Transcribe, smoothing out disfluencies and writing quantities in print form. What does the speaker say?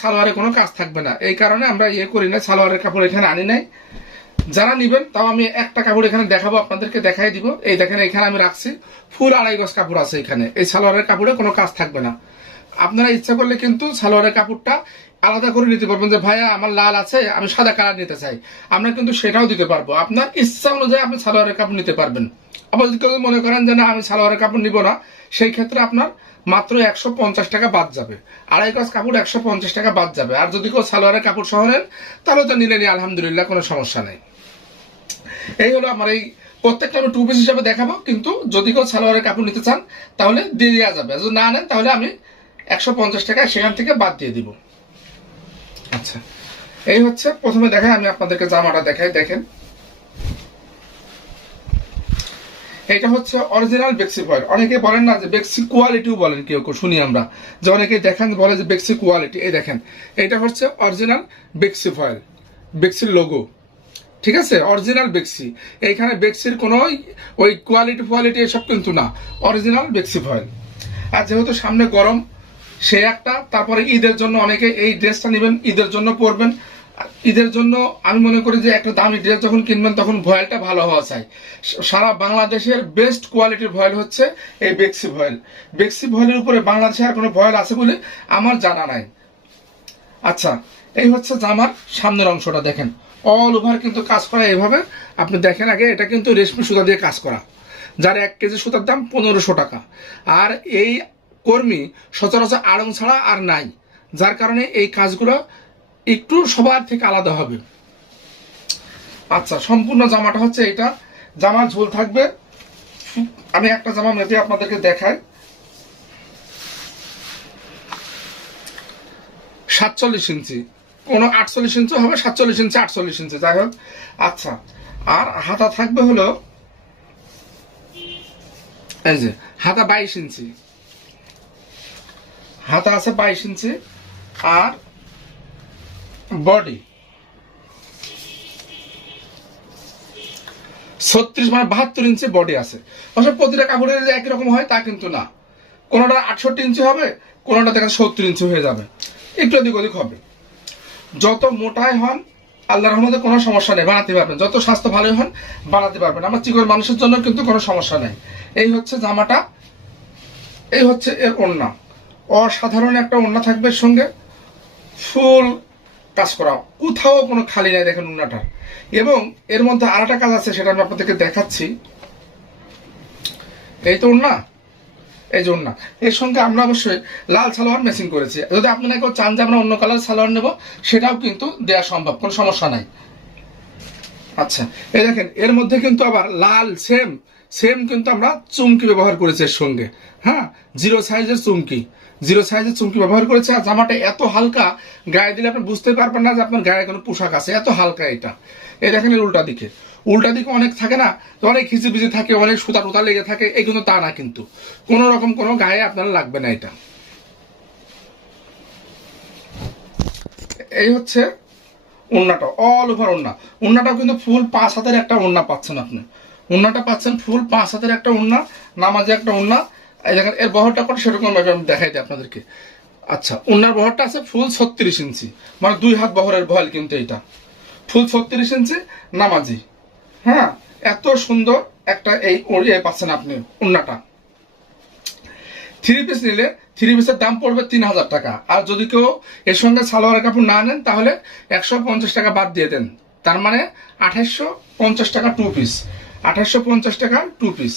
সালোয়ারে কোনো কাজ থাকবে না, এই কারণে আমরা করি না, সালোয়ারের কাপড় এখানে আনি নাই। যারা নিবেন তাও আমি একটা কাপড় এখানে দেখাবো, আপনাদেরকে দেখাই দিব। এই দেখেন এখানে আমি রাখছি ফুল 2.5 গজ কাপড় আছে এখানে। এই সালোয়ারের কাপড়ে কোনো কাজ থাকবে না। আপনারা ইচ্ছা করলে কিন্তু সালোয়ারের কাপড়টা আলাদা করে নিতে পারবেন, যে ভাইয়া আমার লাল আছে আমি সাদা কালার নিতে চাই, আমরা কিন্তু সেটাও দিতে পারবো। আপনার ইচ্ছা অনুযায়ী আপনি সালোয়ারের কাপড় নিতে পারবেন। আবার যদি কেউ মনে করেন যে না আমি সালোয়ারের কাপড় নিব না, সেই ক্ষেত্রে আপনার মাত্র 150 টাকা বাদ যাবে। 2.5 গজ কাপড় 150 টাকা বাদ যাবে। আর যদি কেউ সালোয়ারের কাপড় সহ নেন তাহলে তো নিলেনি, আলহামদুলিল্লাহ, কোনো সমস্যা নেই। এই হলো আমার এই প্রত্যেকটা আমি 2 পিস হিসাবে দেখাবো, কিন্তু যদি কেউ সালোয়ারের কাপড় নিতে চান তাহলে দিয়ে দেওয়া যাবে। যদি না নেন তাহলে আমি 150 টাকা সেখান থেকে বাদ দিয়ে দিব। আচ্ছা, এই হচ্ছে প্রথমে দেখেন, আমি আপনাদেরকে জামাটা দেখাই। দেখেন এটা হচ্ছে অরিজিনাল বেক্সি ফয়েল। অনেকে বলেন না যে বেক্সি কোয়ালিটিও বলেন, কেউ কেউ শুনি আমরা যে অনেকে দেখেন বলে যে বেক্সি কোয়ালিটি। এই দেখেন এটা হচ্ছে অরিজিনাল বেক্সি ফয়েল, বেক্সির লোগো, ঠিক আছে, অরিজিনাল বেক্সি। এইখানে বেক্সির কোনো ওই কোয়ালিটি এসব কিন্তু না, অরিজিনাল বেক্সি ফয়েল। আর যেহেতু সামনে গরম, সে একটা, তারপরে ঈদের জন্য অনেকে এই ড্রেসটা নেবেন, ঈদের জন্য পরবেন। ঈদের জন্য আমি মনে করি যে একটা দামি ড্রেস যখন কিনবেন তখন ভয়েলটা ভালো হওয়া চাই। সারা বাংলাদেশের বেস্ট কোয়ালিটির ভয়েল হচ্ছে এই বেক্সি ভয়েল। বেক্সি ভয়েলের উপরে বাংলাদেশে আর কোনো ভয়েল আছে বলে আমার জানা নাই। আচ্ছা, এই হচ্ছে জামার সামনের অংশটা। দেখেন অল ওভার কিন্তু কাজ করা এভাবে। আপনি দেখেন আগে, এটা কিন্তু রেশমি সুতা দিয়ে কাজ করা, যার 1 কেজি সুতার দাম 1500 টাকা। আর এই কর্মী সচরাচর আড়ং ছাড়া আর নাই, যার কারণে এই কাজগুলো একটু সবার থেকে আলাদা হবে। আচ্ছা, সম্পূর্ণ জামাটা হচ্ছে এটা। জামার ঝোল থাকবে, আমি একটা জামা মেপে আপনাদেরকে দেখাই, 47 ইঞ্চি, কোনো 48 ইঞ্চি হবে, 47 ইঞ্চি 48 ইঞ্চি, যাই হোক। আচ্ছা, আর হাতা থাকবে হলো এই যে হাতা 22 ইঞ্চি, হাতা আছে 22 ইঞ্চি। আর বডি 36 মানে 72 ইঞ্চি বডি আছে। অবশ্য প্রতিটা কাপড়ের যে একই রকম হয় তা কিন্তু না, কোনোটা 68 ইঞ্চি হবে, কোনোটা দেখেন 70 ইঞ্চি হয়ে যাবে, একটু এদিক ওদিক হবে। যত মোটাই হন আল্লাহর রহমতে কোনো সমস্যা নেই, বানাতে পারবেন। যত স্বাস্থ্য ভালোই হন বানাতে পারবেন। আমার চিকন মানুষের জন্য কিন্তু কোনো সমস্যা নেই। এই হচ্ছে জামাটা, এই হচ্ছে এর ওড়না। অসাধারণ একটা ওড়না থাকবে, সঙ্গে ফুল কাজ করা, কোথাও কোনো খালি নাই। দেখেন ওড়নাটা, এবং এর মধ্যে আর একটা কাজ আছে, সেটা আমি আপনাদেরকে দেখাচ্ছি। এই তো ওড়না, এই যে ওড়না, এর সঙ্গে আমরা অবশ্যই লাল সালোয়ার ম্যাচিং করেছি। যদি আপনারা কেউ চান যে আমরা অন্য কালার সালোয়ার নেব, সেটাও কিন্তু দেওয়া সম্ভব, কোনো সমস্যা নাই। আচ্ছা, এই দেখেন এর মধ্যে কিন্তু আবার লাল সেম কিন্তু আমরা চুমকি ব্যবহার করেছি এর সঙ্গে। হ্যাঁ, 0 সাইজের চুমকি ব্যবহার করেছে। আর জামাটা এত হালকা, গায়ে দিলে আপনি বুঝতে পারবেন না যে আপনার গায়ে কোনো পোশাক আছে, এত হালকা এটা। এই দেখেন এর উল্টা দিকে অনেক থাকে না, তো অনেক হিজিবিজি থাকে, অনেক সুতা টুতা লেগে থাকে, এই কিন্তু তা না, কিন্তু কোনো রকম কোনো গায়ে আপনারা লাগবে না এটা। এই হচ্ছে ওড়নাটা, অল ওভার ওড়না। ওড়নাটাও কিন্তু ফুল 5 হাতের একটা ওড়না পাচ্ছেন আপনি। ওড়নাটা পাচ্ছেন ফুল 5 হাতের একটা ওড়না, নামাজে একটা ওড়না। এই দেখেন এর বহরটা করে সেরকম ভাবে আমি দেখাই দিই আপনাদেরকে। আচ্ছা, ওড়নার বহরটা আছে ফুল 36 ইঞ্চি, মানে 2 হাত বহরের ভয়েল কিন্তু এটা ফুল 36 ইঞ্চি নামাজি। হ্যাঁ, এত সুন্দর একটা এই পাচ্ছেন আপনি ওড়নাটা। 3 পিস নিলে 3 পিসের দাম পড়বে 3000 টাকা। আর যদি কেউ এর সঙ্গে সালোয়ারের কাপড় না নেন তাহলে 150 টাকা বাদ দিয়ে দেন, তার মানে 2850 টাকা 2 পিস, 2850 টাকা 2 পিস।